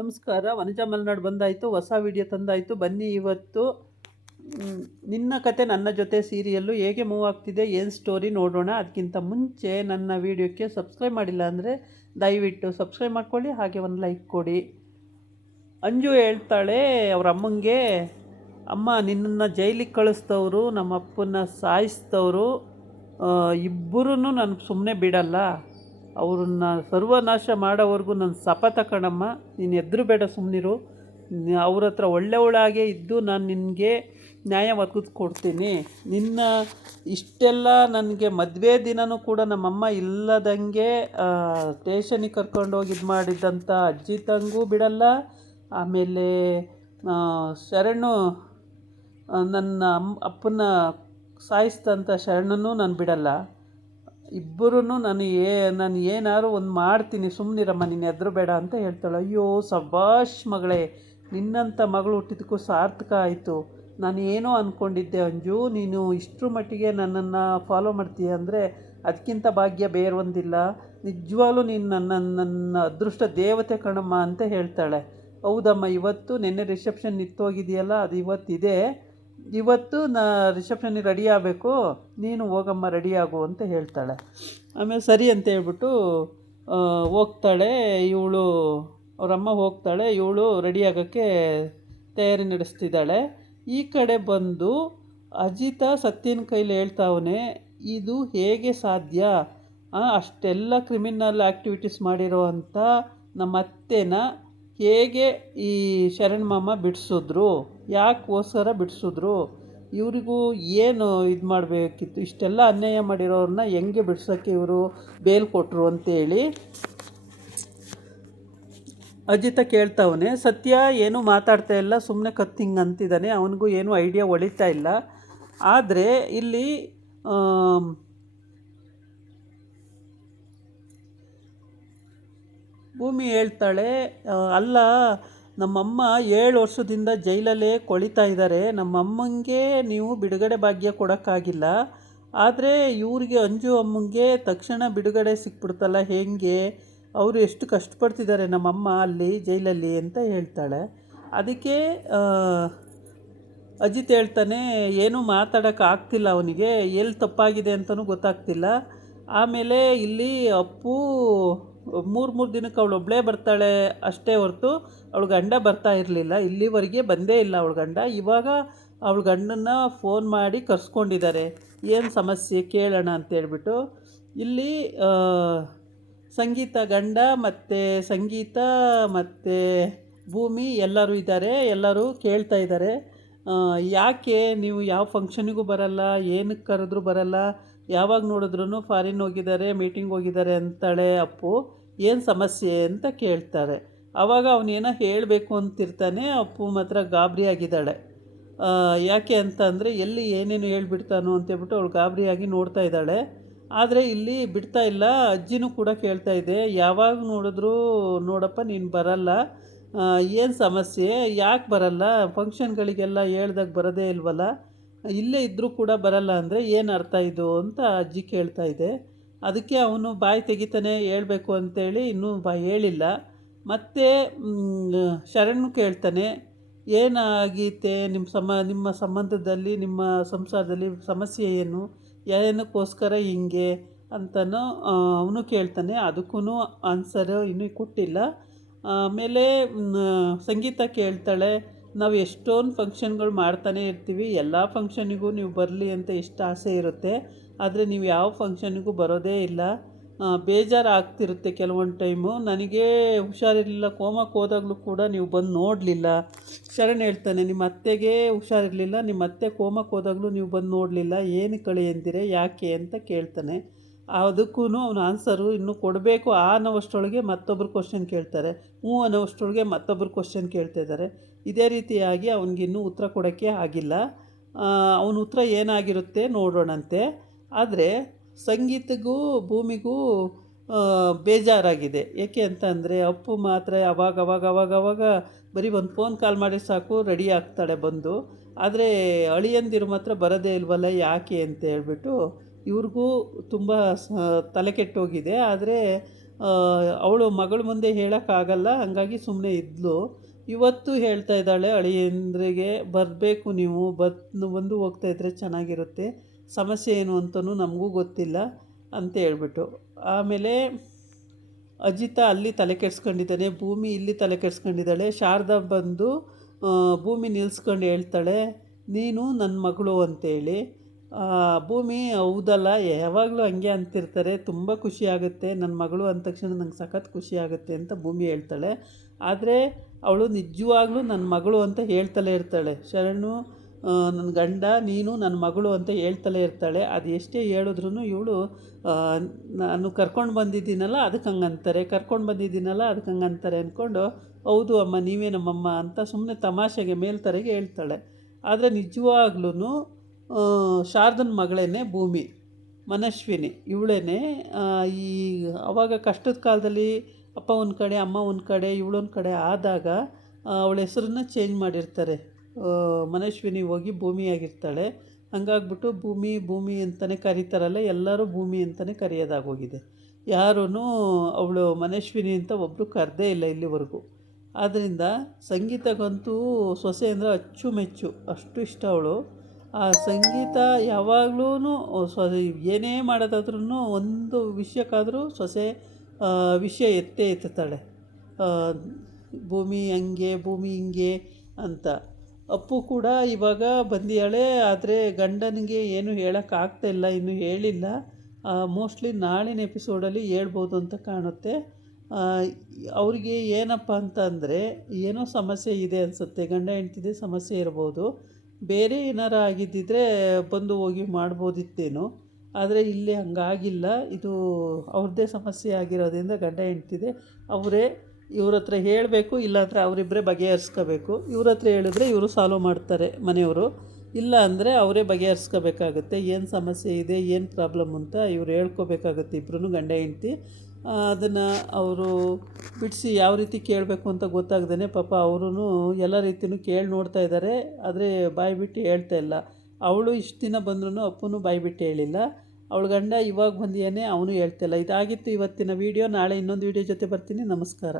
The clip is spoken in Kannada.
ನಮಸ್ಕಾರ. ವನಜಾ ಮಲೆನಾಡು ಬಂದಾಯಿತು, ಹೊಸ ವಿಡಿಯೋ ತಂದಾಯಿತು. ಬನ್ನಿ ಇವತ್ತು ನಿನ್ನ ಕತೆ ನನ್ನ ಜೊತೆ ಸೀರಿಯಲ್ಲು ಹೇಗೆ ಮೂವ್ ಆಗ್ತಿದೆ, ಏನು ಸ್ಟೋರಿ ನೋಡೋಣ. ಅದಕ್ಕಿಂತ ಮುಂಚೆ ನನ್ನ ವಿಡಿಯೋಕ್ಕೆ ಸಬ್ಸ್ಕ್ರೈಬ್ ಮಾಡಿಲ್ಲ ಅಂದರೆ ದಯವಿಟ್ಟು ಸಬ್ಸ್ಕ್ರೈಬ್ ಮಾಡ್ಕೊಳ್ಳಿ, ಹಾಗೆ ಒಂದು ಲೈಕ್ ಕೊಡಿ. ಅಂಜು ಹೇಳ್ತಾಳೆ ಅವ್ರ ಅಮ್ಮಂಗೆ, ಅಮ್ಮ ನಿನ್ನನ್ನು ಜೈಲಿಗೆ ಕಳಿಸ್ತವರು, ನಮ್ಮ ಅಪ್ಪನ ಸಾಯಿಸ್ತವರು ಇಬ್ಬರೂ ನಾನು ಸುಮ್ಮನೆ ಬಿಡಲ್ಲ, ಅವ್ರನ್ನ ಸರ್ವನಾಶ ಮಾಡೋವರೆಗೂ ನನ್ನ ಶಪಥ ಕಣಮ್ಮ, ನೀನು ಎದುರು ಬೇಡ, ಸುಮ್ಮನಿರು. ಅವ್ರ ಹತ್ರ ಒಳ್ಳೆಯವಳಾಗೆ ಇದ್ದು ನಾನು ನಿನಗೆ ನ್ಯಾಯ ಒದಗಿಸ್ಕೊಡ್ತೀನಿ. ನಿನ್ನ ಇಷ್ಟೆಲ್ಲ ನನಗೆ ಮದುವೆ ದಿನವೂ ಕೂಡ ನಮ್ಮಮ್ಮ ಇಲ್ಲದಂಗೆ ಸ್ಟೇಷನಿಗೆ ಕರ್ಕೊಂಡೋಗಿ ಇದು ಮಾಡಿದ್ದಂಥ ಅಜ್ಜಿ ತಂಗೂ ಬಿಡಲ್ಲ, ಆಮೇಲೆ ಶರಣು ನನ್ನ ಅಪ್ಪನ ಸಾಯಿಸಿದಂಥ ಶರಣನೂ ನಾನು ಬಿಡಲ್ಲ. ಇಬ್ಬರೂ ನಾನು ಏನಾದ್ರು ಒಂದು ಮಾಡ್ತೀನಿ, ಸುಮ್ಮನಿರಮ್ಮ, ನೀನು ಎದುರು ಬೇಡ ಅಂತ ಹೇಳ್ತಾಳೆ. ಅಯ್ಯೋ ಸಬಾಷ್ ಮಗಳೇ, ನಿನ್ನಂಥ ಮಗಳು ಹುಟ್ಟಿದ್ದಕ್ಕೂ ಸಾರ್ಥಕ ಆಯಿತು. ನಾನು ಏನೋ ಅಂದ್ಕೊಂಡಿದ್ದೆ ಅಂಜು, ನೀನು ಇಷ್ಟರ ಮಟ್ಟಿಗೆ ನನ್ನನ್ನು ಫಾಲೋ ಮಾಡ್ತೀಯ ಅಂದರೆ ಅದಕ್ಕಿಂತ ಭಾಗ್ಯ ಬೇರೊಂದಿಲ್ಲ. ನಿಜವಾಗ್ಲೂ ನೀನು ನನ್ನ ಅದೃಷ್ಟ ದೇವತೆ ಕಣಮ್ಮ ಅಂತ ಹೇಳ್ತಾಳೆ. ಹೌದಮ್ಮ, ಇವತ್ತು ನಿನ್ನೆ ರಿಸೆಪ್ಷನ್ ನಿಂತೋಗಿದೆಯಲ್ಲ, ಅದು ಇವತ್ತಿದೆ. ಇವತ್ತು ರಿಸೆಪ್ಷನಿಗೆ ರೆಡಿ ಆಗಬೇಕು, ನೀನು ಹೋಗಮ್ಮ, ರೆಡಿ ಆಗು ಅಂತ ಹೇಳ್ತಾಳೆ. ಆಮೇಲೆ ಸರಿ ಅಂತ ಹೇಳ್ಬಿಟ್ಟು ಹೋಗ್ತಾಳೆ ಇವಳು, ಅವರಮ್ಮ ಹೋಗ್ತಾಳೆ, ಇವಳು ರೆಡಿ ಆಗೋಕ್ಕೆ ತಯಾರಿ ನಡೆಸ್ತಿದ್ದಾಳೆ. ಈ ಕಡೆ ಬಂದು ಅಜಿತ ಸತ್ಯನ ಕೈಲಿ ಹೇಳ್ತಾವನೆ, ಇದು ಹೇಗೆ ಸಾಧ್ಯ, ಅಷ್ಟೆಲ್ಲ ಕ್ರಿಮಿನಲ್ ಆ್ಯಕ್ಟಿವಿಟೀಸ್ ಮಾಡಿರೋ ಅಂಥ ನಮ್ಮ ಅತ್ತೆನ ಹೇಗೆ ಈ ಶರಣ್ ಮಾಮ ಬಿಡಿಸಿದ್ರು, ಯಾಕೋಸ್ಕರ ಬಿಡಿಸಿದ್ರು, ಇವರಿಗೂ ಏನು ಇದು ಮಾಡಬೇಕಿತ್ತು, ಇಷ್ಟೆಲ್ಲ ಅನ್ಯಾಯ ಮಾಡಿರೋರನ್ನ ಹೆಂಗೆ ಬಿಡ್ಸೋಕ್ಕೆ ಇವರು ಬೇಲ್ ಕೊಟ್ಟರು ಅಂತೇಳಿ ಅಜಿತ ಕೇಳ್ತಾವನೆ. ಸತ್ಯ ಏನೂ ಮಾತಾಡ್ತಾ ಇಲ್ಲ, ಸುಮ್ಮನೆ ಕತ್ತಿಂಗ್ ಅಂತಿದ್ದಾನೆ, ಅವನಿಗೂ ಏನೂ ಐಡಿಯಾ ಹೊಳಿತಾ ಇಲ್ಲ. ಆದರೆ ಇಲ್ಲಿ ಭೂಮಿ ಹೇಳ್ತಾಳೆ, ಅಲ್ಲ ನಮ್ಮಮ್ಮ 7 ವರ್ಷದಿಂದ ಜೈಲಲ್ಲೇ ಕೊಳಿತಾ ಇದ್ದಾರೆ, ನಮ್ಮಮ್ಮಂಗೆ ನೀವು ಬಿಡುಗಡೆ ಭಾಗ್ಯ ಕೊಡೋಕ್ಕಾಗಿಲ್ಲ, ಆದರೆ ಇವ್ರಿಗೆ ಅಂಜು ಅಮ್ಮಂಗೆ ತಕ್ಷಣ ಬಿಡುಗಡೆ ಸಿಕ್ಬಿಡ್ತಲ್ಲ, ಹೇಗೆ, ಅವರು ಎಷ್ಟು ಕಷ್ಟಪಡ್ತಿದ್ದಾರೆ ನಮ್ಮಮ್ಮ ಅಲ್ಲಿ ಜೈಲಲ್ಲಿ ಅಂತ ಹೇಳ್ತಾಳೆ. ಅದಕ್ಕೆ ಅಜಿತ್ ಹೇಳ್ತಾನೆ, ಏನೂ ಮಾತಾಡೋಕ್ಕಾಗ್ತಿಲ್ಲ ಅವನಿಗೆ, ಎಲ್ಲಿ ತಪ್ಪಾಗಿದೆ ಅಂತಲೂ ಗೊತ್ತಾಗ್ತಿಲ್ಲ. ಆಮೇಲೆ ಇಲ್ಲಿ ಅಪ್ಪು 3 ದಿನಕ್ಕೆ ಅವಳು ಒಬ್ಬಳೇ ಬರ್ತಾಳೆ ಅಷ್ಟೇ ಹೊರತು ಅವಳ ಗಂಡ ಬರ್ತಾ ಇರಲಿಲ್ಲ, ಇಲ್ಲಿವರೆಗೆ ಬಂದೇ ಇಲ್ಲ ಅವಳ ಗಂಡ. ಇವಾಗ ಅವಳ ಗಂಡನ್ನ ಫೋನ್ ಮಾಡಿ ಕರ್ಸ್ಕೊಂಡಿದ್ದಾರೆ, ಏನು ಸಮಸ್ಯೆ ಕೇಳೋಣ ಅಂತೇಳ್ಬಿಟ್ಟು. ಇಲ್ಲಿ ಸಂಗೀತ ಗಂಡ ಮತ್ತು ಸಂಗೀತ ಮತ್ತು ಭೂಮಿ ಎಲ್ಲರೂ ಇದ್ದಾರೆ, ಎಲ್ಲರೂ ಕೇಳ್ತಾ ಇದ್ದಾರೆ, ಯಾಕೆ ನೀವು ಯಾವ ಫಂಕ್ಷನಿಗೂ ಬರಲ್ಲ, ಏನಕ್ಕೆ ಕರೆದ್ರೂ ಬರಲ್ಲ, ಯಾವಾಗ ನೋಡಿದ್ರೂ ಫಾರಿನ್ ಹೋಗಿದ್ದಾರೆ, ಮೀಟಿಂಗ್ ಹೋಗಿದ್ದಾರೆ ಅಂತಾಳೆ ಅಪ್ಪು, ಏನು ಸಮಸ್ಯೆ ಅಂತ ಕೇಳ್ತಾರೆ. ಆವಾಗ ಅವನೇನೋ ಹೇಳಬೇಕು ಅಂತಿರ್ತಾನೆ, ಅಪ್ಪು ಮಾತ್ರ ಗಾಬರಿ ಆಗಿದ್ದಾಳೆ. ಯಾಕೆ ಅಂತಂದರೆ ಎಲ್ಲಿ ಏನೇನು ಹೇಳ್ಬಿಡ್ತಾನೋ ಅಂತೇಳ್ಬಿಟ್ಟು ಅವಳು ಗಾಬರಿಯಾಗಿ ನೋಡ್ತಾ ಇದ್ದಾಳೆ. ಆದರೆ ಇಲ್ಲಿ ಬಿಡ್ತಾ ಇಲ್ಲ. ಅಜ್ಜಿನೂ ಕೂಡ ಕೇಳ್ತಾ ಇದೆ, ಯಾವಾಗ ನೋಡಿದ್ರೂ ನೋಡಪ್ಪ ನೀನು ಬರಲ್ಲ, ಏನು ಸಮಸ್ಯೆ, ಯಾಕೆ ಬರಲ್ಲ, ಫಂಕ್ಷನ್ಗಳಿಗೆಲ್ಲ ಹೇಳ್ದಾಗ ಬರೋದೇ ಇಲ್ವಲ್ಲ, ಇಲ್ಲೇ ಇದ್ದರೂ ಕೂಡ ಬರಲ್ಲ ಅಂದರೆ ಏನು ಅರ್ಥ ಇದು ಅಂತ ಅಜ್ಜಿ ಕೇಳ್ತಾ ಇದೆ. ಅದಕ್ಕೆ ಅವನು ಬಾಯಿ ತೆಗಿತಾನೆ, ಹೇಳಬೇಕು ಅಂತೇಳಿ ಇನ್ನೂ ಹೇಳಿಲ್ಲ. ಮತ್ತು ಶರಣ್ ಕೇಳ್ತಾನೆ, ಏನಾಗೀತೆ ನಿಮ್ಮ ಸಂಬಂಧದಲ್ಲಿ, ನಿಮ್ಮ ಸಂಸಾರದಲ್ಲಿ ಸಮಸ್ಯೆ ಏನು, ಏನಕ್ಕೋಸ್ಕರ ಹಿಂಗೆ ಅಂತನೂ ಅವನು ಕೇಳ್ತಾನೆ. ಅದಕ್ಕೂ ಆನ್ಸರು ಇನ್ನೂ ಕೊಟ್ಟಿಲ್ಲ. ಆಮೇಲೆ ಸಂಗೀತ ಕೇಳ್ತಾಳೆ, ನಾವು ಎಷ್ಟೊಂದು ಫಂಕ್ಷನ್ಗಳು ಮಾಡ್ತಾನೆ ಇರ್ತೀವಿ, ಎಲ್ಲ ಫಂಕ್ಷನಿಗೂ ನೀವು ಬರಲಿ ಅಂತ ಎಷ್ಟು ಆಸೆ ಇರುತ್ತೆ, ಆದರೆ ನೀವು ಯಾವ ಫಂಕ್ಷನಿಗೂ ಬರೋದೇ ಇಲ್ಲ, ಬೇಜಾರಾಗ್ತಿರುತ್ತೆ ಕೆಲವೊಂದು ಟೈಮು, ನನಗೆ ಹುಷಾರಿರಲಿಲ್ಲ, ಕೋಮಕ್ಕೆ ಹೋದಾಗಲೂ ಕೂಡ ನೀವು ಬಂದು ನೋಡಲಿಲ್ಲ. ಶರಣ್ ಹೇಳ್ತಾನೆ, ನಿಮ್ಮ ಅತ್ತೆಗೆ ಹುಷಾರಿರಲಿಲ್ಲ, ನಿಮ್ಮ ಅತ್ತೆ ಕೋಮಕ್ಕೆ ಹೋದಾಗಲೂ ನೀವು ಬಂದು ನೋಡಲಿಲ್ಲ, ಏನು ಕಳಿ ಎಂದಿರೆ ಯಾಕೆ ಅಂತ ಕೇಳ್ತಾನೆ. ಅದಕ್ಕೂ ಅವನ ಆನ್ಸರು ಇನ್ನೂ ಕೊಡಬೇಕು ಅನ್ನೋವಷ್ಟರೊಳಗೆ ಮತ್ತೊಬ್ಬರು ಕ್ವಶನ್ ಕೇಳ್ತಾರೆ, ಹ್ಞೂ ಅನ್ನೋವಷ್ಟರೊಳಗೆ ಮತ್ತೊಬ್ಬರು ಕ್ವಶನ್ ಕೇಳ್ತಾಯಿದ್ದಾರೆ. ಇದೇ ರೀತಿಯಾಗಿ ಅವನಿಗಿನ್ನೂ ಉತ್ತರ ಕೊಡೋಕ್ಕೆ ಆಗಿಲ್ಲ. ಅವನ ಉತ್ತರ ಏನಾಗಿರುತ್ತೆ ನೋಡೋಣಂತೆ. ಆದರೆ ಸಂಗೀತಗೂ ಭೂಮಿಗೂ ಬೇಜಾರಾಗಿದೆ. ಏಕೆ ಅಂತಂದರೆ ಅಪ್ಪು ಮಾತ್ರ ಅವಾಗ ಬರೀ ಒಂದು ಫೋನ್ ಕಾಲ್ ಮಾಡಿ ಸಾಕು ರೆಡಿ ಆಗ್ತಾಳೆ ಬಂದು, ಆದರೆ ಅಳಿಯಂದಿರು ಮಾತ್ರ ಬರೋದೇ ಇಲ್ವಲ್ಲ, ಯಾಕೆ ಅಂತ ಹೇಳ್ಬಿಟ್ಟು ಇವ್ರಿಗೂ ತುಂಬ ತಲೆ ಕೆಟ್ಟೋಗಿದೆ. ಆದರೆ ಅವಳು ಮಗಳ ಮುಂದೆ ಹೇಳೋಕ್ಕಾಗಲ್ಲ, ಹಾಗಾಗಿ ಸುಮ್ಮನೆ ಇದ್ಲು. ಇವತ್ತು ಹೇಳ್ತಾ ಇದ್ದಾಳೆ, ಅಳಿಯಂದ್ರಿಗೆ ಬರಬೇಕು ನೀವು, ಬಂದು ಹೋಗ್ತಾಯಿದ್ರೆ ಚೆನ್ನಾಗಿರುತ್ತೆ, ಸಮಸ್ಯೆ ಏನು ಅಂತಲೂ ನಮಗೂ ಗೊತ್ತಿಲ್ಲ ಅಂತ ಹೇಳ್ಬಿಟ್ಟು. ಆಮೇಲೆ ಅಜಿತ ಅಲ್ಲಿ ತಲೆ ಕೆಡಿಸ್ಕೊಂಡಿದ್ದಾನೆ, ಭೂಮಿ ಇಲ್ಲಿ ತಲೆ ಕೆಡಿಸ್ಕೊಂಡಿದ್ದಾಳೆ. ಶಾರದಾ ಬಂದು ಭೂಮಿ ನಿಲ್ಸ್ಕೊಂಡು ಹೇಳ್ತಾಳೆ, ನೀನು ನನ್ನ ಮಗಳು ಅಂತೇಳಿ. ಭೂಮಿ ಹೌದಲ್ಲ, ಯಾವಾಗಲೂ ಹಂಗೆ ಅಂತಿರ್ತಾರೆ, ತುಂಬ ಖುಷಿ ಆಗುತ್ತೆ ನನ್ನ ಮಗಳು ಅಂದ ತಕ್ಷಣ ನಂಗೆ ಸಖತ್ ಖುಷಿ ಆಗುತ್ತೆ ಅಂತ ಭೂಮಿ ಹೇಳ್ತಾಳೆ. ಆದರೆ ಅವಳು ನಿಜವಾಗ್ಲೂ ನನ್ನ ಮಗಳು ಅಂತ ಹೇಳ್ತಲೇ ಇರ್ತಾಳೆ. ಶರಣು ನನ್ನ ಗಂಡ, ನೀನು ನನ್ನ ಮಗಳು ಅಂತ ಹೇಳ್ತಲೇ ಇರ್ತಾಳೆ. ಅದು ಎಷ್ಟೇ ಹೇಳಿದ್ರೂ ಇವಳು ನಾನು ಕರ್ಕೊಂಡು ಬಂದಿದ್ದೀನಲ್ಲ ಅದಕ್ಕೆ ಹಂಗಂತಾರೆ, ಕರ್ಕೊಂಡು ಬಂದಿದ್ದೀನಲ್ಲ ಅದಕ್ಕೆ ಹಂಗಂತಾರೆ ಅಂದ್ಕೊಂಡು, ಹೌದು ಅಮ್ಮ ನೀವೇ ನಮ್ಮಮ್ಮ ಅಂತ ಸುಮ್ಮನೆ ತಮಾಷೆಗೆ ಮೇಲ್ತರೆಗೆ ಹೇಳ್ತಾಳೆ. ಆದರೆ ನಿಜವಾಗ್ಲೂ ಶಾರದನ ಮಗಳೇನೆ ಭೂಮಿ, ಮನಸ್ವಿನಿ ಇವಳೇನೆ. ಈ ಅವಾಗ ಕಷ್ಟದ ಕಾಲದಲ್ಲಿ ಅಪ್ಪ ಒಂದು ಕಡೆ ಅಮ್ಮ ಒಂದು ಕಡೆ ಇವಳೊಂದು ಕಡೆ ಆದಾಗ ಅವಳ ಹೆಸರನ್ನ ಚೇಂಜ್ ಮಾಡಿರ್ತಾರೆ, ಮನಸ್ವಿನಿ ಹೋಗಿ ಭೂಮಿ ಆಗಿರ್ತಾಳೆ. ಹಂಗಾಗ್ಬಿಟ್ಟು ಭೂಮಿ ಭೂಮಿ ಅಂತಲೇ ಕರೀತಾರಲ್ಲ, ಎಲ್ಲರೂ ಭೂಮಿ ಅಂತಲೇ ಕರೆಯೋದಾಗೋಗಿದೆ. ಯಾರೂ ಅವಳು ಮನಸ್ವಿನಿ ಅಂತ ಒಬ್ಬರು ಕರೆದೇ ಇಲ್ಲ ಇಲ್ಲಿವರೆಗೂ. ಆದ್ದರಿಂದ ಸಂಗೀತಕ್ಕಂತೂ ಸೊಸೆ ಅಂದರೆ ಅಚ್ಚುಮೆಚ್ಚು, ಅಷ್ಟು ಇಷ್ಟ ಅವಳು. ಆ ಸಂಗೀತ ಯಾವಾಗಲೂ ಏನೇ ಮಾಡೋದಾದ್ರೂ ಒಂದು ವಿಷಯಕ್ಕಾದರೂ ಸೊಸೆ ವಿಷಯ ಎತ್ತುತ್ತಾಳೆ. ಭೂಮಿ ಹಂಗೆ ಭೂಮಿ ಹಿಂಗೆ ಅಂತ. ಅಪ್ಪು ಕೂಡ ಇವಾಗ ಬಂದಿಯಾಳೆ, ಆದರೆ ಗಂಡನಿಗೆ ಏನು ಹೇಳೋಕ್ಕಾಗ್ತಾಯಿಲ್ಲ, ಇನ್ನೂ ಹೇಳಿಲ್ಲ. ಮೋಸ್ಟ್ಲಿ ನಾಳಿನ ಎಪಿಸೋಡಲ್ಲಿ ಹೇಳ್ಬೋದು ಅಂತ ಕಾಣುತ್ತೆ. ಅವರಿಗೆ ಏನಪ್ಪ ಅಂತ ಅಂದರೆ ಏನೋ ಸಮಸ್ಯೆ ಇದೆ ಅನಿಸುತ್ತೆ, ಗಂಡ ಹೆಂಡ್ತಿದೆ ಸಮಸ್ಯೆ ಇರ್ಬೋದು. ಬೇರೆ ಏನಾರ ಆಗಿದ್ದಿದ್ರೆ ಬಂದು ಹೋಗಿ ಮಾಡ್ಬೋದಿತ್ತೇನೋ, ಆದರೆ ಇಲ್ಲಿ ಹಂಗಾಗಿಲ್ಲ. ಇದು ಅವ್ರದ್ದೇ ಸಮಸ್ಯೆ ಆಗಿರೋದ್ರಿಂದ ಗಂಡ ಹೆಂಡ್ತಿದೆ ಅವರೇ ಇವ್ರ ಹತ್ರ ಹೇಳಬೇಕು, ಇಲ್ಲಾಂದರೆ ಅವರಿಬ್ಬರೇ ಬಗೆಹರಿಸ್ಕೋಬೇಕು. ಇವ್ರ ಹತ್ರ ಹೇಳಿದ್ರೆ ಇವರು ಸಾಲ್ವ್ ಮಾಡ್ತಾರೆ ಮನೆಯವರು, ಇಲ್ಲ ಅಂದರೆ ಅವರೇ ಬಗೆಹರಿಸ್ಕೋಬೇಕಾಗುತ್ತೆ. ಏನು ಸಮಸ್ಯೆ ಇದೆ, ಏನು ಪ್ರಾಬ್ಲಮ್ ಅಂತ ಇವ್ರು ಹೇಳ್ಕೊಬೇಕಾಗುತ್ತೆ ಇಬ್ಬರೂ ಗಂಡ ಹೆಂಡ್ತಿ. ಅದನ್ನು ಅವರು ಬಿಡಿಸಿ ಯಾವ ರೀತಿ ಕೇಳಬೇಕು ಅಂತ ಗೊತ್ತಾಗ್ದೇ ಪಾಪ ಅವರೂ ಎಲ್ಲ ರೀತಿಯೂ ಕೇಳಿ ನೋಡ್ತಾ ಇದ್ದಾರೆ, ಆದರೆ ಬಾಯಿ ಬಿಟ್ಟು ಹೇಳ್ತಾ ಇಲ್ಲ. ಅವಳು ಇಷ್ಟು ದಿನ ಬಂದ್ರೂ ಅಪ್ಪನೂ ಬಾಯಿ ಬಿಟ್ಟು ಹೇಳಿಲ್ಲ. ಅವಳ ಗಂಡ ಇವಾಗ ಬಂದಿಯಾನೆ, ಅವನು ಹೇಳ್ತಾಯಿಲ್ಲ. ಇದಾಗಿತ್ತು ಇವತ್ತಿನ ವೀಡಿಯೋ. ನಾಳೆ ಇನ್ನೊಂದು ವೀಡಿಯೋ ಜೊತೆ ಬರ್ತೀನಿ. ನಮಸ್ಕಾರ.